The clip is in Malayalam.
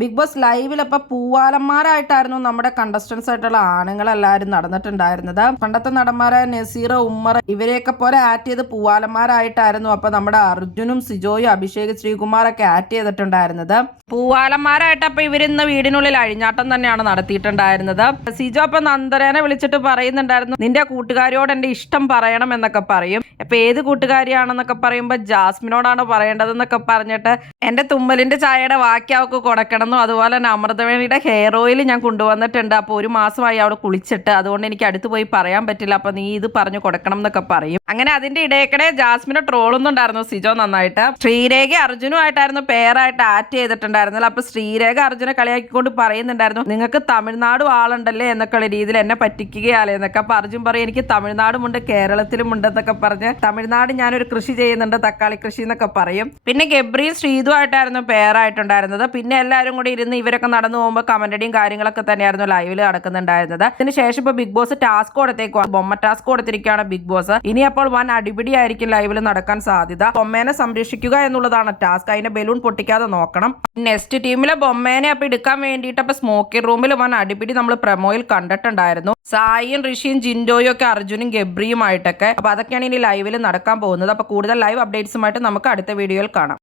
ബിഗ് ബോസ് ലൈവിൽ അപ്പൊ പൂവാലന്മാരായിട്ടായിരുന്നു നമ്മുടെ കണ്ടസ്റ്റൻസ് ആയിട്ടുള്ള ആണുങ്ങളെല്ലാവരും നടന്നിട്ടുണ്ടായിരുന്നത്. പണ്ടത്തെ നടന്മാരായ നസീർ, ഉമ്മർ ഇവരെയൊക്കെ പോലെ ആക്ട് ചെയ്ത് പൂവാലന്മാരായിട്ടായിരുന്നു അപ്പൊ നമ്മുടെ അർജുനും സിജോയും അഭിഷേക് ശ്രീകുമാറൊക്കെ ആക്ട് ചെയ്തിട്ടുണ്ടായിരുന്നത്. പൂവാലന്മാരായിട്ട് അപ്പൊ ഇവരിന്ന് വീടിനുള്ളിൽ അഴിഞ്ഞാട്ടം തന്നെയാണ് നടത്തിയിട്ടുണ്ടായിരുന്നത്. സിജോ അപ്പൊ നന്ദരേനെ വിളിച്ചിട്ട് പറയുന്നുണ്ടായിരുന്നു, നിന്റെ കൂട്ടുകാരിയോട് എന്റെ ഇഷ്ടം പറയണം എന്നൊക്കെ പറയും. അപ്പൊ ഏത് കൂട്ടുകാരിയാണെന്നൊക്കെ പറയുമ്പോ ജാസ്മിനോടാണ് പറയേണ്ടതെന്നൊക്കെ പറഞ്ഞിട്ട് എന്റെ തുമ്മലിന്റെ ചായയുടെ ബാക്കി അവൾക്ക് കൊടുക്കണമെന്നും അതുപോലെ തന്നെ അമൃതവേണിയുടെ ഹെയർ ഓയിൽ ഞാൻ കൊണ്ടുവന്നിട്ടുണ്ട്, അപ്പോൾ 1 മാസമായി അവിടെ കുളിച്ചിട്ട്, അതുകൊണ്ട് എനിക്ക് അടുത്ത് പോയി പറയാൻ പറ്റില്ല, അപ്പൊ നീ ഇത് പറഞ്ഞു കൊടുക്കണം എന്നൊക്കെ പറയും. അങ്ങനെ അതിന്റെ ഇടയ്ക്കിടെ ജാസ്മിനെ ട്രോളൊന്നുണ്ടായിരുന്നു സിജോ നന്നായിട്ട്. ശ്രീരേഖ അർജുനുമായിട്ടായിരുന്നു പേരായിട്ട് ആക്ട് ചെയ്തിട്ടുണ്ടായിരുന്നത്. അപ്പൊ ശ്രീരേഖ അർജുനെ കളിയാക്കിക്കൊണ്ട് പറയുന്നുണ്ടായിരുന്നു, നിങ്ങൾക്ക് തമിഴ്നാടും ആളുണ്ടല്ലേ എന്നൊക്കെ രീതിയിൽ എന്നെ പറ്റിക്കുകയാലേ എന്നൊക്കെ. അപ്പൊ അർജുൻ പറയും, എനിക്ക് തമിഴ്നാടുമുണ്ട് കേരളത്തിലും ഉണ്ട് എന്നൊക്കെ പറഞ്ഞ്, തമിഴ്നാട് ഞാനൊരു കൃഷി ചെയ്യുന്നുണ്ട്, തക്കാളി കൃഷി എന്നൊക്കെ പറയും. പിന്നെ ഗബ്രിയും ശ്രീതു ആയിട്ടായിരുന്നു പേരായിട്ടുണ്ടായിരുന്നത്. പിന്നെ എല്ലാവരും കൂടി ഇരുന്ന് ഇവരൊക്കെ നടന്നു പോകുമ്പോൾ കമന്റടിയും കാര്യങ്ങളൊക്കെ തന്നെയായിരുന്നു ലൈവിൽ നടക്കുന്നുണ്ടായിരുന്നത്. അതിനുശേഷം ഇപ്പൊ ബിഗ് ബോസ് ടാസ്ക് കൊടുത്തേക്കുവാണ്, ബൊമ്മ ടാസ്ക് കൊടുത്തിരിക്കുകയാണ് ബിഗ് ബോസ്. ഇനി അപ്പോൾ വൻ അടിപിടി ആയിരിക്കും ലൈവിൽ നടക്കാൻ സാധ്യത. ബൊമ്മേനെ സംരക്ഷിക്കുക എന്നുള്ളതാണ് ടാസ്ക്, അതിന്റെ ബലൂൺ പൊട്ടിക്കാതെ നോക്കണം. നെക്സ്റ്റ് ടീമിലെ ബൊമ്മേനെ അപ്പൊ എടുക്കാൻ വേണ്ടിയിട്ട് അപ്പൊ സ്മോക്കി റൂമിൽ വൻ അടിപിടി നമ്മൾ പ്രമോയിൽ കണ്ടിട്ടുണ്ടായിരുന്നു. സായിയും ഋഷിയും ജിൻഡോയും ഒക്കെ അർജുനും ഗബ്രിയുമായിട്ടൊക്കെ. അപ്പൊ അതൊക്കെയാണ് ഇനി ലൈവിൽ നടക്കാൻ പോകുന്നത്. അപ്പൊ കൂടുതൽ ലൈവ് അപ്ഡേറ്റ്സുമായിട്ട് നമുക്ക് അടുത്ത വീഡിയോയിൽ കാണാം.